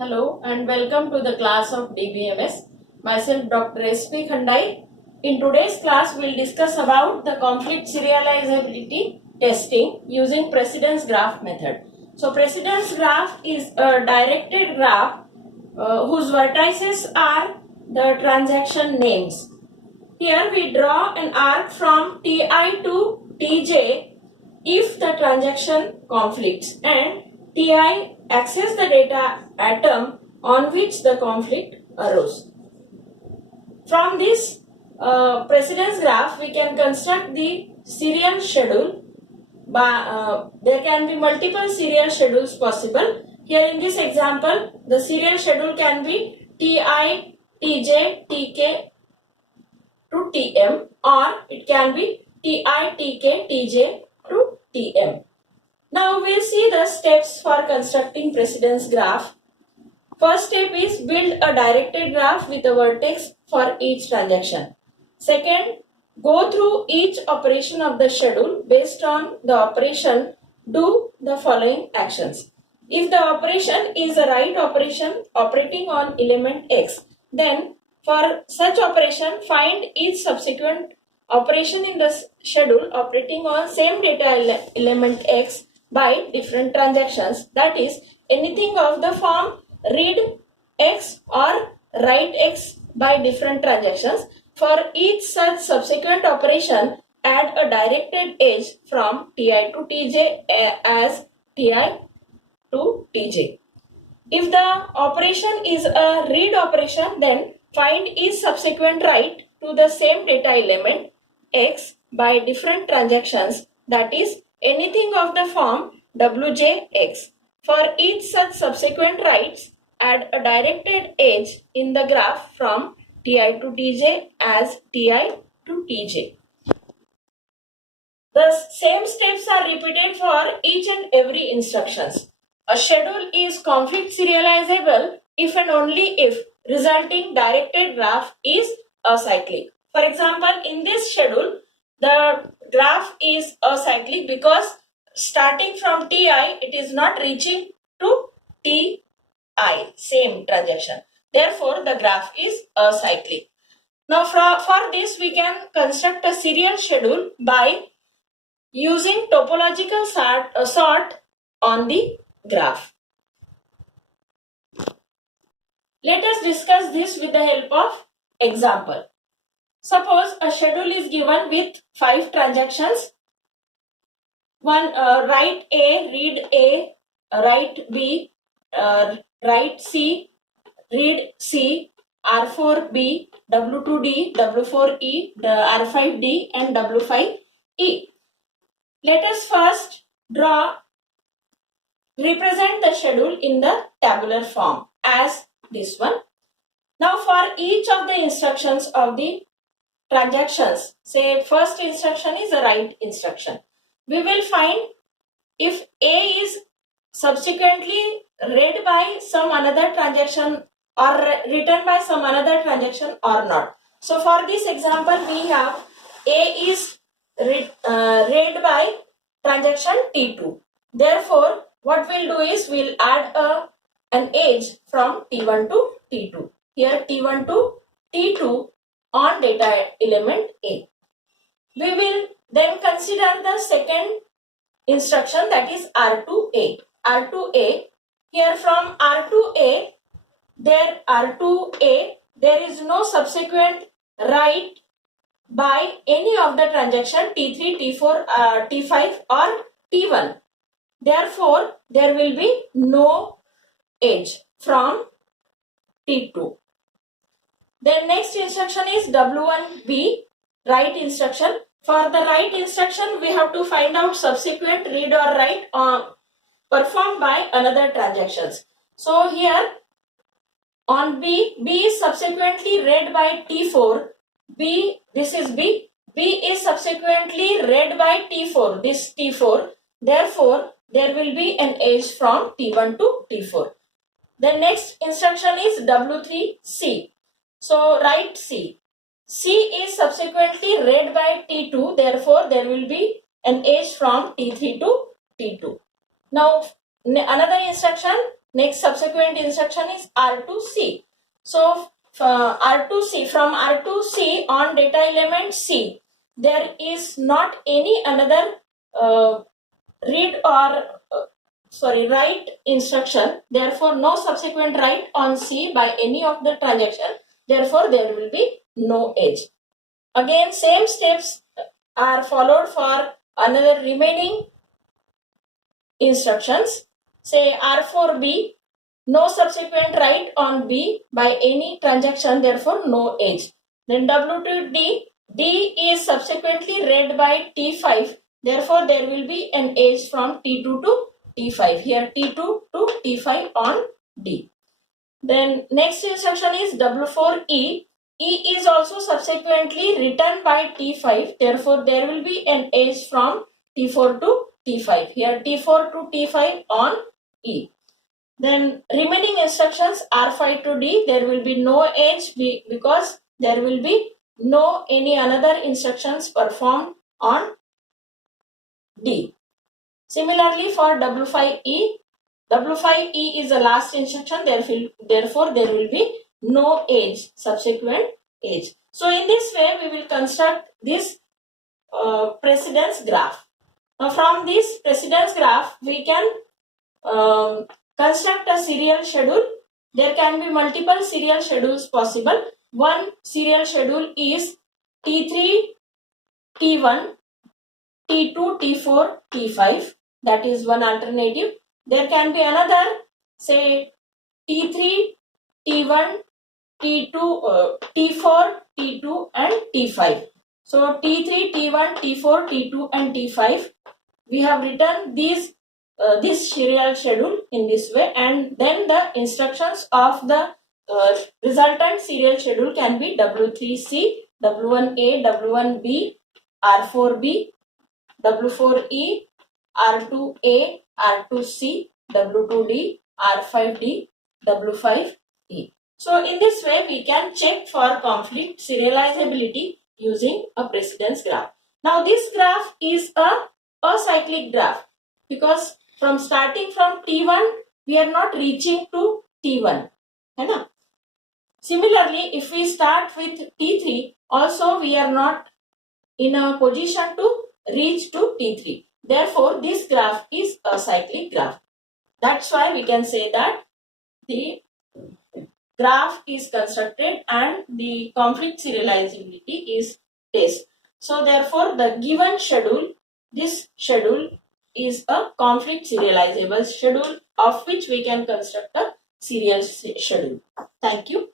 Hello and welcome to the class of DBMS. Myself Dr. S.P. Khandai. In today's class we will discuss about the conflict serializability testing using precedence graph method. So precedence graph is a directed graph whose vertices are the transaction names. Here we draw an arc from Ti to Tj if the transaction conflicts and Ti access the data atom on which the conflict arose. From this precedence graph we can construct the serial schedule. There can be multiple serial schedules possible. Here in this example the serial schedule can be Ti, Tj, Tk to Tm, or it can be Ti, Tk, Tj to Tm. Now we'll see the steps for constructing precedence graph. First step is build a directed graph with a vertex for each transaction. Second, go through each operation of the schedule. Based on the operation, do the following actions. If the operation is a write operation operating on element X, then for such operation, find each subsequent operation in the schedule operating on same data element X by different transactions. That is, anything of the form read X or write X by different transactions. For each such subsequent operation, add a directed edge from Ti to Tj as Ti to Tj. If the operation is a read operation, then find each subsequent write to the same data element X by different transactions, that is, anything of the form Wjx. For each such subsequent writes, add a directed edge in the graph from Ti to Tj as Ti to Tj. The same steps are repeated for each and every instructions. A schedule is conflict serializable if and only if resulting directed graph is acyclic. For example, in this schedule, the graph is acyclic because starting from Ti, it is not reaching to Ti, same transaction. Therefore, the graph is acyclic. Now, for this, we can construct a serial schedule by using topological sort on the graph. Let us discuss this with the help of example. Suppose a schedule is given with 5 transactions. One write A, read A, write B, write C, read C, R4B, W2D, W4E, R5D and W5E. Let us first represent the schedule in the tabular form as this one. Now for each of the instructions of the transactions, say first instruction is a write instruction. We will find if A is subsequently read by some another transaction or written by some another transaction or not. So for this example, we have A is read by transaction T2. Therefore, what we'll do is we'll add an edge from T1 to T2. Here T1 to T2 on data element A. We will then consider the second instruction, that is R2A. R2A, here from R2A, there is no subsequent write by any of the transaction T3, T4, T5 or T1. Therefore, there will be no edge from T2. Then next instruction is W1B, write instruction. For the write instruction, we have to find out subsequent read or write performed by another transactions. So here on B is subsequently read by T4. This is B. B is subsequently read by T4. This T4. Therefore, there will be an edge from T1 to T4. The next instruction is W3C. So write C. C is subsequently read by T2. Therefore, there will be an edge from T3 to T2. Now, another instruction Next subsequent instruction is R2C. So R2C, from R2C on data element C, there is not any another write instruction. Therefore, no subsequent write on C by any of the transaction. Therefore, there will be no edge. Again, same steps are followed for another remaining instructions. Say R4B, no subsequent write on B by any transaction, therefore no edge. Then W2D, D is subsequently read by T5, therefore there will be an edge from T2 to T5. Here T2 to T5 on D. Then next instruction is W4E. E is also subsequently written by T5, therefore there will be an edge from T4 to T5. Here T4 to T5 on E. Then remaining instructions R5 to D, there will be no edge because there will be no any another instructions performed on D. Similarly for W5E, W5E is the last instruction, therefore there will be no edge, subsequent edge. So in this way we will construct this precedence graph. Now from this precedence graph we can construct a serial schedule. There can be multiple serial schedules possible. One serial schedule is T3, T1, T2, T4, T5. That is one alternative. There can be another, say T3, T1, T2, T4, T2 and T5. So T3, T1, T4, T2 and T5. We have written these this serial schedule in this way, and then the instructions of the resultant serial schedule can be W3C, W1A, W1B, R4B, W4E, R2A, R2C, W2D, R5D, W5E. So in this way we can check for conflict serializability using a precedence graph. Now this graph is a acyclic graph because from starting from T1 we are not reaching to T1. Similarly, if we start with T3, also we are not in a position to reach to T3. Therefore, this graph is a cyclic graph. That's why we can say that the graph is constructed and the conflict serializability is tested. So therefore, the given schedule, this schedule is a conflict serializable schedule of which we can construct a serial schedule. Thank you.